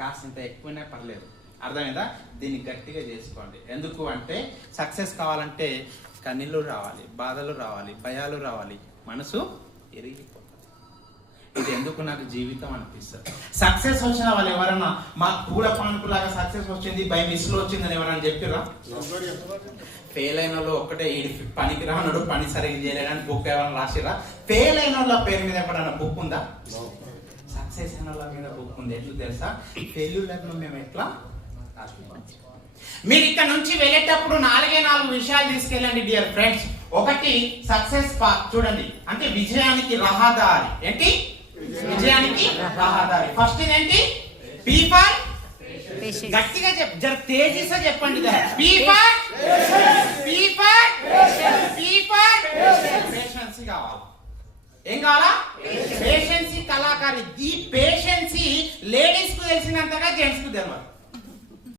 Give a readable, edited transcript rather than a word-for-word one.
కాసింత ఎక్కువనే పర్లేదు, అర్థమైందా? దీన్ని గట్టిగా చేసుకోండి. ఎందుకు అంటే సక్సెస్ కావాలంటే కన్నీళ్ళు రావాలి, బాధలు రావాలి, భయాలు రావాలి, మనసు ఎరిగిపోతుంది. ఇది ఎందుకు నాకు జీవితం అనిపిస్తుంది. సక్సెస్ వచ్చిన వాళ్ళు ఎవరన్నా మా పూల పానుకులాగా సక్సెస్ వచ్చింది బై మిస్లో వచ్చిందని ఎవరన్నా చెప్పిరా? ఫెయిల్ అయిన వాళ్ళు ఒక్కటే పనికి రానుడు, పని సరిగ్గా చేయలేదని బుక్ ఎవరైనా రాసిరా? ఫెయిల్ అయిన వాళ్ళ పేరు మీద ఎప్పుడన్నా బుక్ ఉందా? సక్సెస్ అయిన వాళ్ళ మీద బుక్ ఉంది. ఎట్లు తెలుసా? ఫెయిల్యూర్ లేకుండా మేము ఎట్లా. మీరు ఇక్కడ నుంచి వెళ్ళేటప్పుడు 4 విషయాలు తీసుకెళ్ళండి డియర్ ఫ్రెండ్స్. ఒకటి సక్సెస్ పాత్ చూడండి, అంటే విజయానికి రహదారి. ఏంటి? విజయానికి రహదారి. ఫస్ట్ ఏంటి? పీ ఫర్ గట్టిగా జర తేజీసా చెప్పండి. పేషెన్సీ కావాలి. ఏం కావాలా? పేషెన్సీ కళాకారి. ఈ పేషెన్సీ లేడీస్ కు తెలిసినంతగా జెంట్స్ కు తెలియదు.